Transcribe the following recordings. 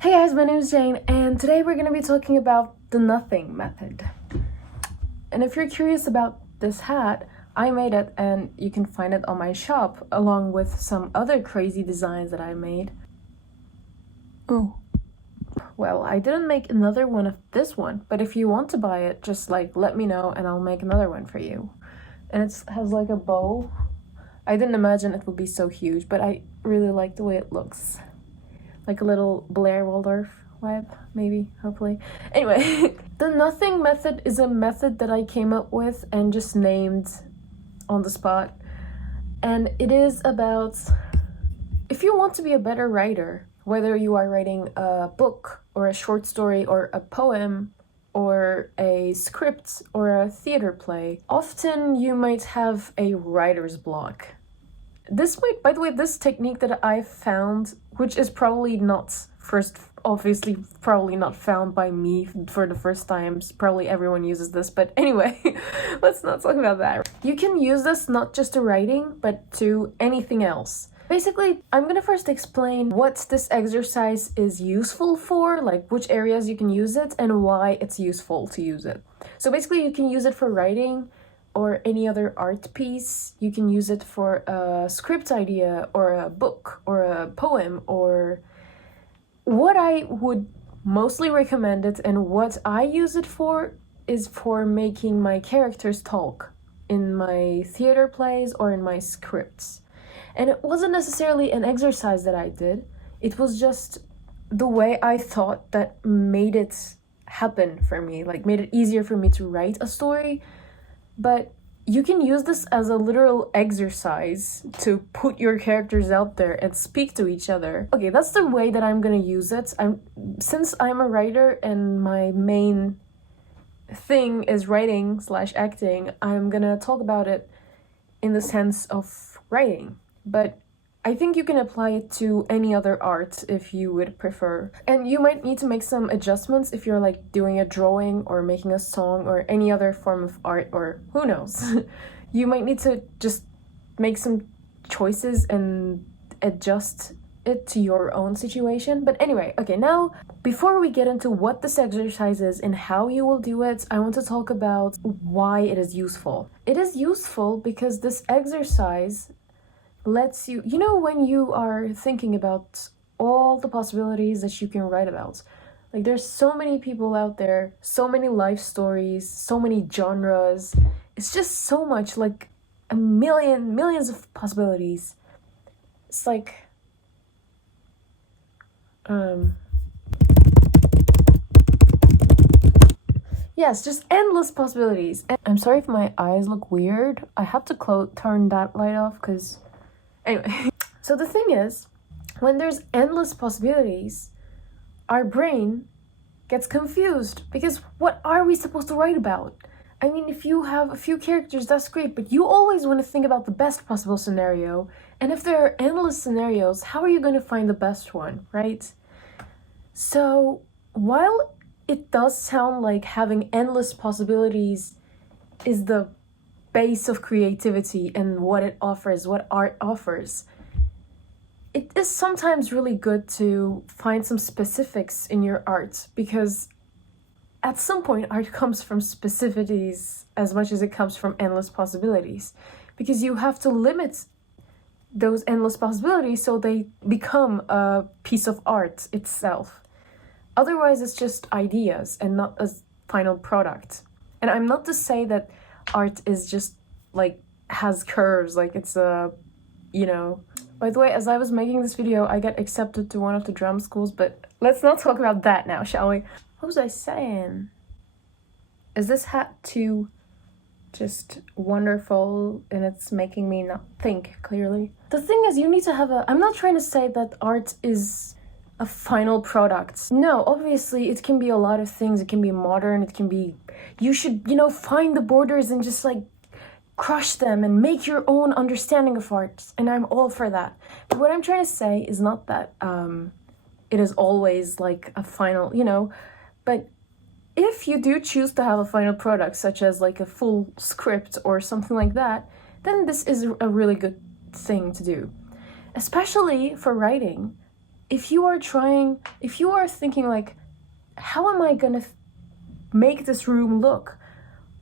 Hey guys, my name is Jane, and today we're going to be talking about the nothing method. And if you're curious about this hat, I made it and you can find it on my shop, along with some other crazy designs that I made. Oh. Well, I didn't make another one of this one, but if you want to buy it, just let me know and I'll make another one for you. And it has like a bow. I didn't imagine it would be so huge, but I really like the way it looks. Like a little Blair Waldorf vibe, maybe, hopefully. Anyway, the nothing method is a method that I came up with and just named on the spot. And it is about, if you want to be a better writer, whether you are writing a book or a short story or a poem or a script or a theater play, often you might have a writer's block. This might, by the way, this technique that I found, which is probably not probably not found by me for the first time. Probably everyone uses this, but anyway, let's not talk about that. You can use this not just to writing, but to anything else. Basically, I'm gonna first explain what this exercise is useful for, like which areas you can use it and why it's useful to use it. So basically, you can use it for writing, or any other art piece. You can use it for a script idea or a book or a poem, or what I would mostly recommend it and what I use it for is for making my characters talk in my theater plays or in my scripts. And it wasn't necessarily an exercise that I did, it was just the way I thought that made it happen for me, like made it easier for me to write a story. But you can use this as a literal exercise to put your characters out there and speak to each other. Okay, that's the way that I'm gonna use it. Since I'm a writer and my main thing is writing/acting, I'm gonna talk about it in the sense of writing. But I think you can apply it to any other art if you would prefer. And you might need to make some adjustments if you're doing a drawing or making a song or any other form of art, or who knows. You might need to just make some choices and adjust it to your own situation. But anyway, okay, now before we get into what this exercise is and how you will do it, I want to talk about why it is useful. It is useful because this exercise lets you, when you are thinking about all the possibilities that you can write about, there's so many people out there, so many life stories, so many genres, it's just so much, millions of possibilities. It's yes, just endless possibilities. And I'm sorry if my eyes look weird, I have to turn that light off because anyway, so the thing is, when there's endless possibilities, our brain gets confused because what are we supposed to write about? I mean, if you have a few characters, that's great, but you always want to think about the best possible scenario. And if there are endless scenarios, how are you going to find the best one, right? So while it does sound like having endless possibilities is the base of creativity and what it offers, what art offers, it is sometimes really good to find some specifics in your art, because at some point art comes from specificities as much as it comes from endless possibilities, because you have to limit those endless possibilities so they become a piece of art itself. Otherwise it's just ideas and not a final product. And I'm not to say that art is just has curves, it's a, By the way, as I was making this video, I got accepted to one of the drum schools, but let's not talk about that now, shall we? What was I saying? Is this hat too just wonderful and it's making me not think clearly? The thing is, you need to have I'm not trying to say that art is a final product. No, obviously it can be a lot of things. It can be modern, it can be, you should, find the borders and just crush them and make your own understanding of art, and I'm all for that. But what I'm trying to say is not that it is always a final, but if you do choose to have a final product, such as a full script or something like that, then this is a really good thing to do. Especially for writing, if you are thinking like, how am I gonna make this room look?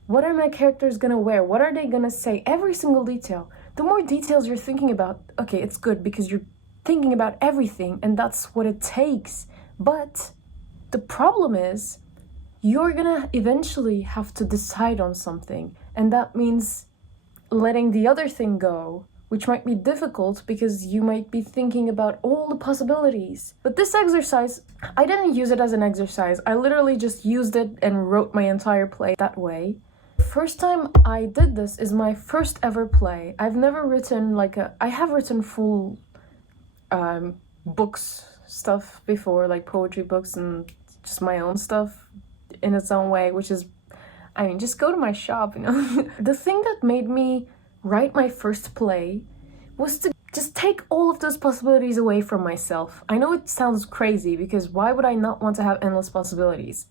What are my characters gonna wear? What are they gonna say? Every single detail. The more details you're thinking about, okay, it's good because you're thinking about everything and that's what it takes. But the problem is, you're gonna eventually have to decide on something, and that means letting the other thing go, which might be difficult because you might be thinking about all the possibilities. But this exercise, I didn't use it as an exercise. I literally just used it and wrote my entire play that way. The first time I did this is my first ever play. I've never written I have written full books stuff before, like poetry books and just my own stuff in its own way, which is, I mean, just go to my shop, you know. The thing that made me write my first play was to just take all of those possibilities away from myself. I know it sounds crazy because why would I not want to have endless possibilities?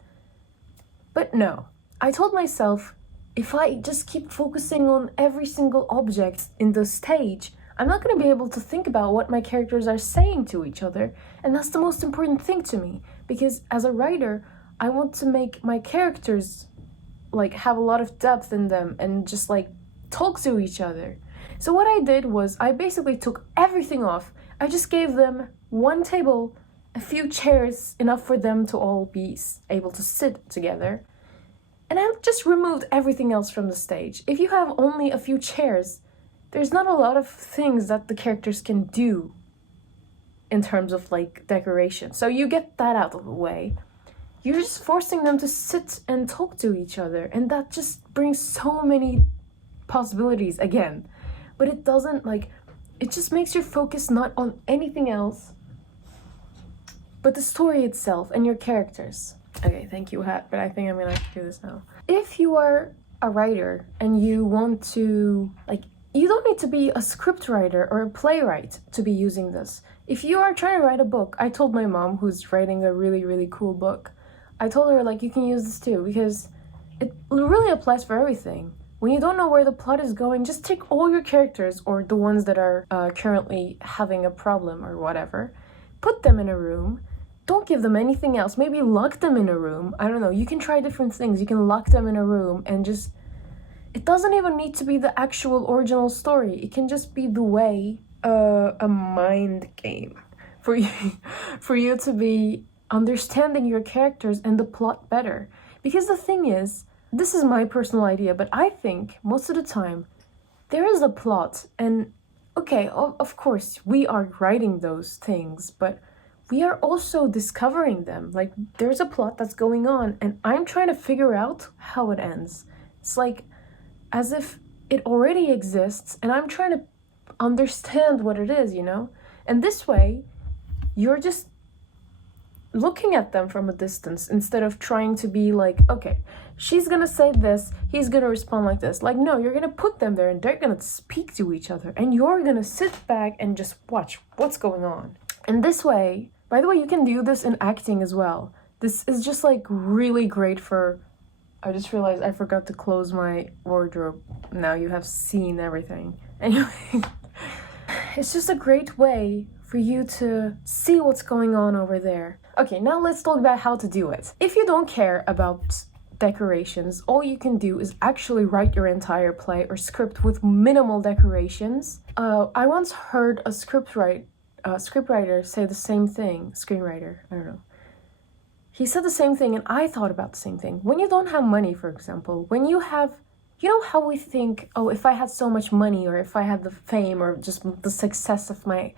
But no, I told myself, if I just keep focusing on every single object in the stage, I'm not going to be able to think about what my characters are saying to each other. And that's the most important thing to me, because as a writer, I want to make my characters like have a lot of depth in them and just like talk to each other. So what I did was I basically took everything off. I just gave them one table, a few chairs, enough for them to all be able to sit together. And I just removed everything else from the stage. If you have only a few chairs, there's not a lot of things that the characters can do in terms of like decoration. So you get that out of the way. You're just forcing them to sit and talk to each other, and that just brings so many possibilities again. But it doesn't, like, it just makes your focus not on anything else but the story itself and your characters. Okay, thank you, Hat, but I think I'm gonna have to do this now. If you are a writer and you want to, like, you don't need to be a script writer or a playwright to be using this. If you are trying to write a book, I told my mom, who's writing a really, really cool book, I told her, like, you can use this too, because it really applies for everything. When you don't know where the plot is going, just take all your characters, or the ones that are currently having a problem or whatever, put them in a room, don't give them anything else, maybe lock them in a room, I don't know, you can try different things, you can lock them in a room and just, it doesn't even need to be the actual original story, it can just be the way, a mind game for you to be understanding your characters and the plot better. Because the thing is, this is my personal idea, but I think most of the time there is a plot, and okay, of course we are writing those things, but we are also discovering them. Like, there's a plot that's going on and I'm trying to figure out how it ends. It's like as if it already exists and I'm trying to understand what it is, you know? And this way you're just looking at them from a distance instead of trying to be like, okay, she's gonna say this, he's gonna respond like this. Like, no, you're gonna put them there and they're gonna speak to each other and you're gonna sit back and just watch what's going on. And this way, by the way, you can do this in acting as well. This is just like really great for, I just realized I forgot to close my wardrobe. Now you have seen everything. Anyway, it's just a great way for you to see what's going on over there. Okay, now let's talk about how to do it. If you don't care about decorations, all you can do is actually write your entire play or script with minimal decorations. I once heard a scriptwriter say the same thing, screenwriter, I don't know. He said the same thing and I thought about the same thing. When you don't have money, for example, when you have, you know how we think, oh, if I had so much money or if I had the fame or just the success of my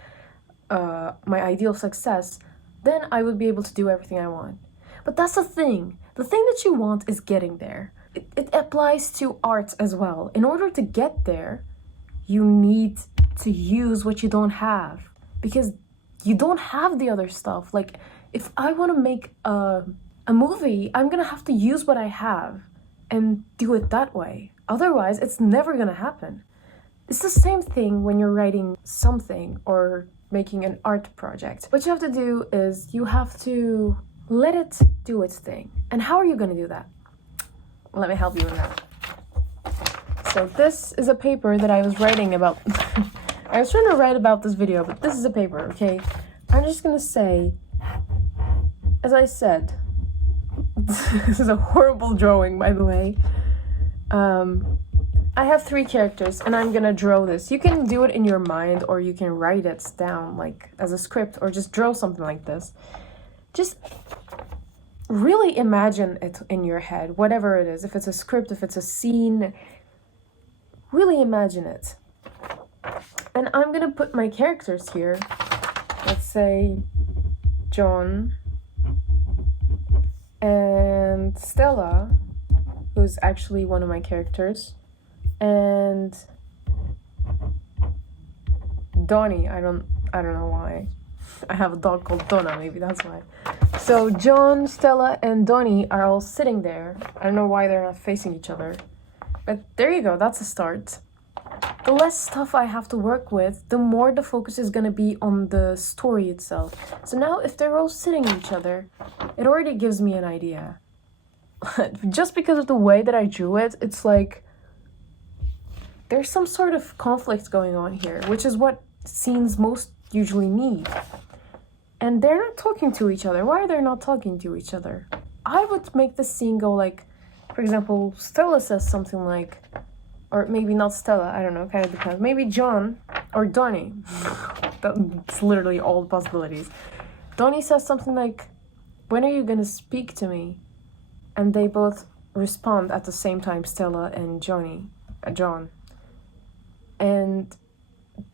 ideal success, then I would be able to do everything I want. But that's the thing. The thing that you want is getting there. It applies to art as well. In order to get there, you need to use what you don't have. Because you don't have the other stuff. Like, if I want to make a movie, I'm gonna have to use what I have and do it that way. Otherwise, it's never gonna happen. It's the same thing when you're writing something or making an art project. What you have to do is you have to let it do its thing. And how are you gonna do that? Let me help you with that. So this is a paper that I was writing about. I was trying to write about this video, but this is a paper, okay? I'm just gonna say, as I said, this is a horrible drawing, by the way. I have 3 characters and I'm gonna draw this. You can do it in your mind or you can write it down like as a script or just draw something like this. Just really imagine it in your head, whatever it is. If it's a script, if it's a scene, really imagine it. And I'm gonna put my characters here. Let's say John and Stella, who's actually one of my characters, and Donnie. I don't know why. I have a dog called Donna, maybe that's why. So John, Stella, and Donnie are all sitting there. I don't know why they're not facing each other. But there you go, that's a start. The less stuff I have to work with, the more the focus is gonna be on the story itself. So now if they're all sitting each other, it already gives me an idea. Just because of the way that I drew it, it's like there's some sort of conflict going on here, which is what scenes most usually need. And they're not talking to each other. Why are they not talking to each other? I would make the scene go like, for example, Stella says something like, or maybe not Stella, I don't know, kind of depends. Maybe John or Donnie. That's literally all the possibilities. Donnie says something like, when are you gonna speak to me? And they both respond at the same time, Stella and John. And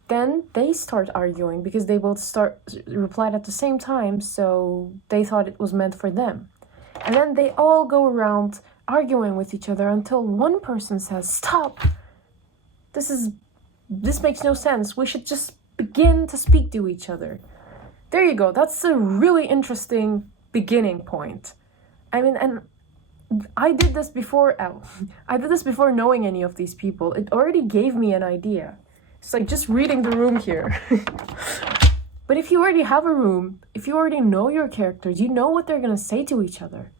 then they start arguing because they both replied at the same time, so they thought it was meant for them. And then they all go around arguing with each other until one person says, stop! This makes no sense. We should just begin to speak to each other. There you go. That's a really interesting beginning point. I mean, and I did this before knowing any of these people. It already gave me an idea. It's like just reading the room here. But if you already have a room, if you already know your characters, you know what they're gonna say to each other.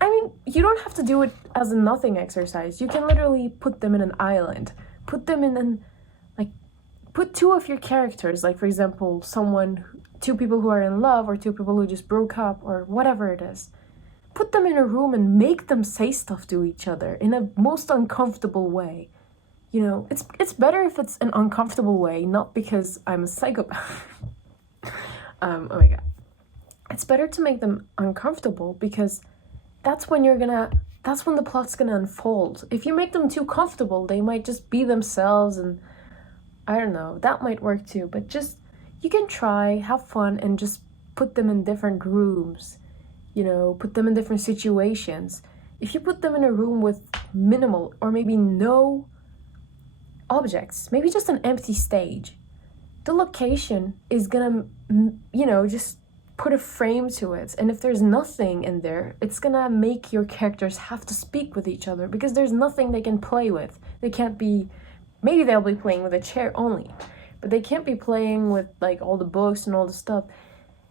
I mean, you don't have to do it as a nothing exercise. You can literally put them in an island. Put them in put 2 of your characters, like for example, 2 people who are in love or 2 people who just broke up or whatever it is. Put them in a room and make them say stuff to each other in a most uncomfortable way. You know, it's better if it's an uncomfortable way, not because I'm a psychopath. Oh my god. It's better to make them uncomfortable because that's when the plot's gonna unfold. If you make them too comfortable, they might just be themselves, and I don't know, that might work too. But just, you can try, have fun, and just put them in different rooms. You know, put them in different situations. If you put them in a room with minimal or maybe no objects, maybe just an empty stage, the location is gonna, you know, just put a frame to it. And if there's nothing in there, it's gonna make your characters have to speak with each other because there's nothing they can play with. They can't be, maybe they'll be playing with a chair only, but they can't be playing with like all the books and all the stuff.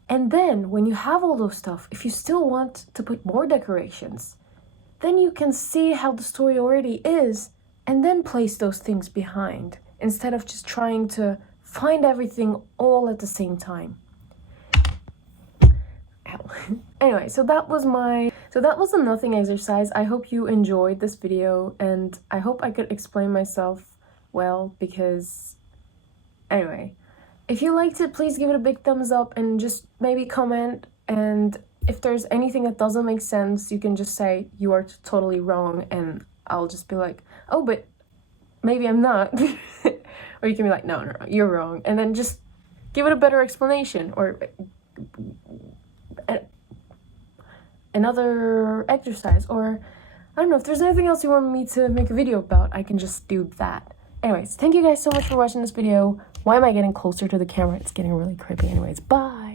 And then when you have all those stuff, if you still want to put more decorations, then you can see how the story already is and then place those things behind instead of just trying to find everything all at the same time. Anyway, so that was a nothing exercise. I hope you enjoyed this video and I hope I could explain myself well because anyway, if you liked it, please give it a big thumbs up and just maybe comment, and if there's anything that doesn't make sense, you can just say you are totally wrong and I'll just be like, oh, but maybe I'm not. Or you can be like, no, you're wrong, and then just give it a better explanation or another exercise, or I don't know, if there's anything else you want me to make a video about, I can just do that. Anyways, thank you guys so much for watching this video. Why am I getting closer to the camera? It's getting really creepy. Anyways, bye!